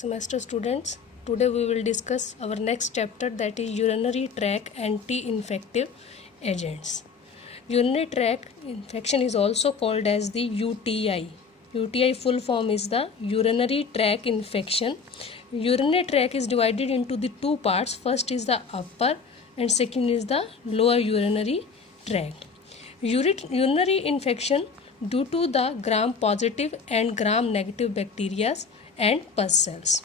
Semester students, today we will discuss our next chapter, that is urinary tract anti-infective agents. Urinary tract infection is also called as the UTI. UTI full form is the urinary tract infection. Urinary tract is divided into the two parts. First is the upper and second is the lower urinary tract. Urinary infection due to the gram positive and gram negative bacteria and pus cells.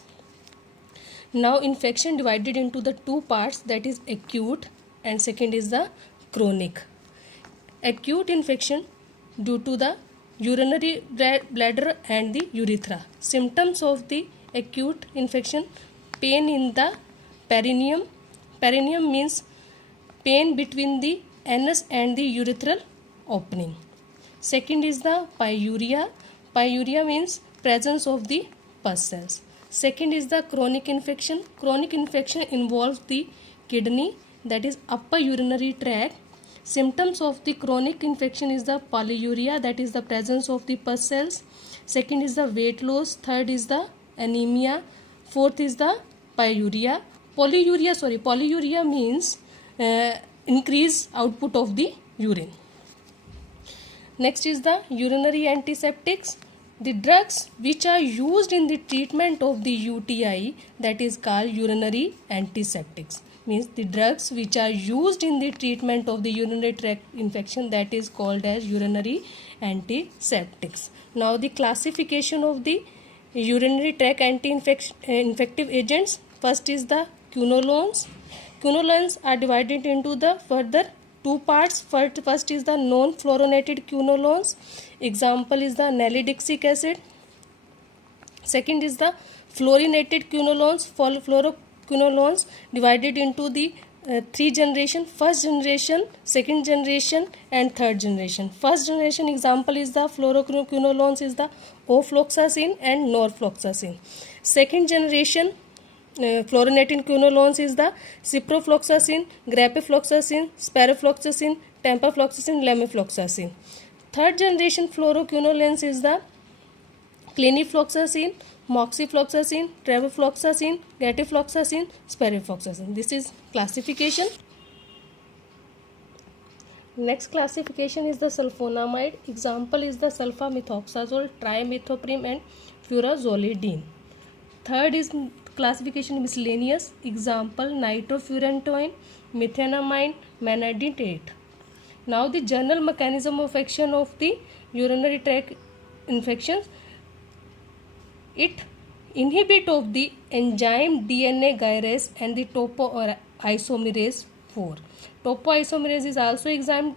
Now infection divided into the two parts, that is acute and second is the chronic. Acute infection due to the urinary bladder and the urethra. Symptoms of the acute infection: pain in the perineum. Perineum means pain between the anus and the urethral opening. Second is the pyuria. Pyuria means presence of the pus cells. Second is the chronic infection. Chronic infection involves the kidney, that is upper urinary tract. Symptoms of the chronic infection is the polyuria, that is the presence of the pus cells. Second is the weight loss. Third is the anemia. Fourth is the pyuria. Polyuria means increased output of the urine. Next is the urinary antiseptics. The drugs which are used in the treatment of the UTI, that is called urinary antiseptics. Means the drugs which are used in the treatment of the urinary tract infection, that is called as urinary antiseptics. Now the classification of the urinary tract anti-infective agents. First is the quinolones. Quinolones are divided into the further two parts. First is the non-fluorinated quinolones. Example is the nalidixic acid. Second is the fluorinated quinolones. Fluoroquinolones divided into the three generation: first generation, second generation and third generation. First generation example is the fluoroquinolones is the ofloxacin and norfloxacin. Second generation fluorinated quinolones is the ciprofloxacin, grapefloxacin, sparofloxacin, tempafloxacin, lemifloxacin. Third generation fluoroquinolones is the clinifloxacin, moxifloxacin, trevofloxacin, gatifloxacin, sparofloxacin. This is classification. Next classification is the sulfonamide. Example is the sulfamethoxazole, trimethoprim and furazolidine. Third is classification miscellaneous. Example nitrofurantoin, methenamine, manadinate. Now the general mechanism of action of the urinary tract infections: it inhibit of the enzyme DNA gyrase and the topoisomerase 4. Topoisomerase is also enzyme.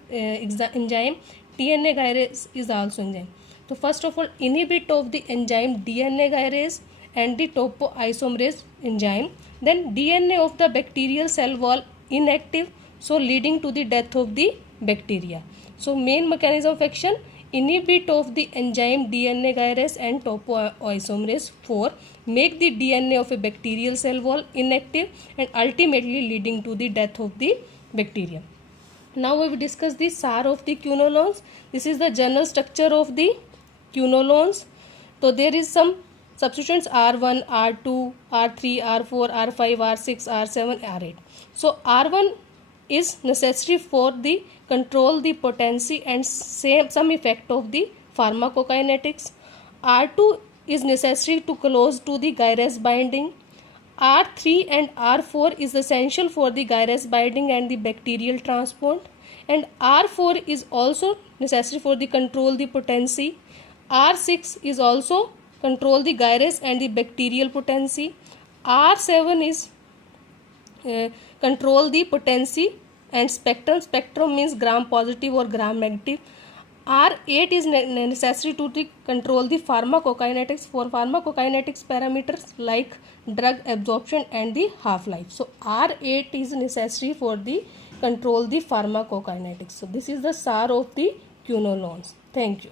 DNA gyrase is also enzyme. So first of all, inhibit of the enzyme DNA gyrase and the topoisomerase enzyme. Then DNA of the bacterial cell wall inactive, so leading to the death of the bacteria. So main mechanism of action: inhibit of the enzyme DNA gyrase and topoisomerase 4, make the DNA of a bacterial cell wall inactive and ultimately leading to the death of the bacteria. Now we will discuss the SAR of the quinolones. This is the general structure of the quinolones. So there is some substituents R1, R2, R3, R4, R5, R6, R7, R8. So R1 is necessary for the control the potency and some effect of the pharmacokinetics. R2 is necessary to close to the gyrase binding. R3 and R4 is essential for the gyrase binding and the bacterial transport. And R4 is also necessary for the control the potency. R6 is also control the gyrase and the bacterial potency. R7 is control the potency and spectrum. Spectrum means gram positive or gram negative. R8 is necessary to control the pharmacokinetics for pharmacokinetics parameters like drug absorption and the half-life. So R8 is necessary for the control the pharmacokinetics. So this is the SAR of the quinolones. Thank you.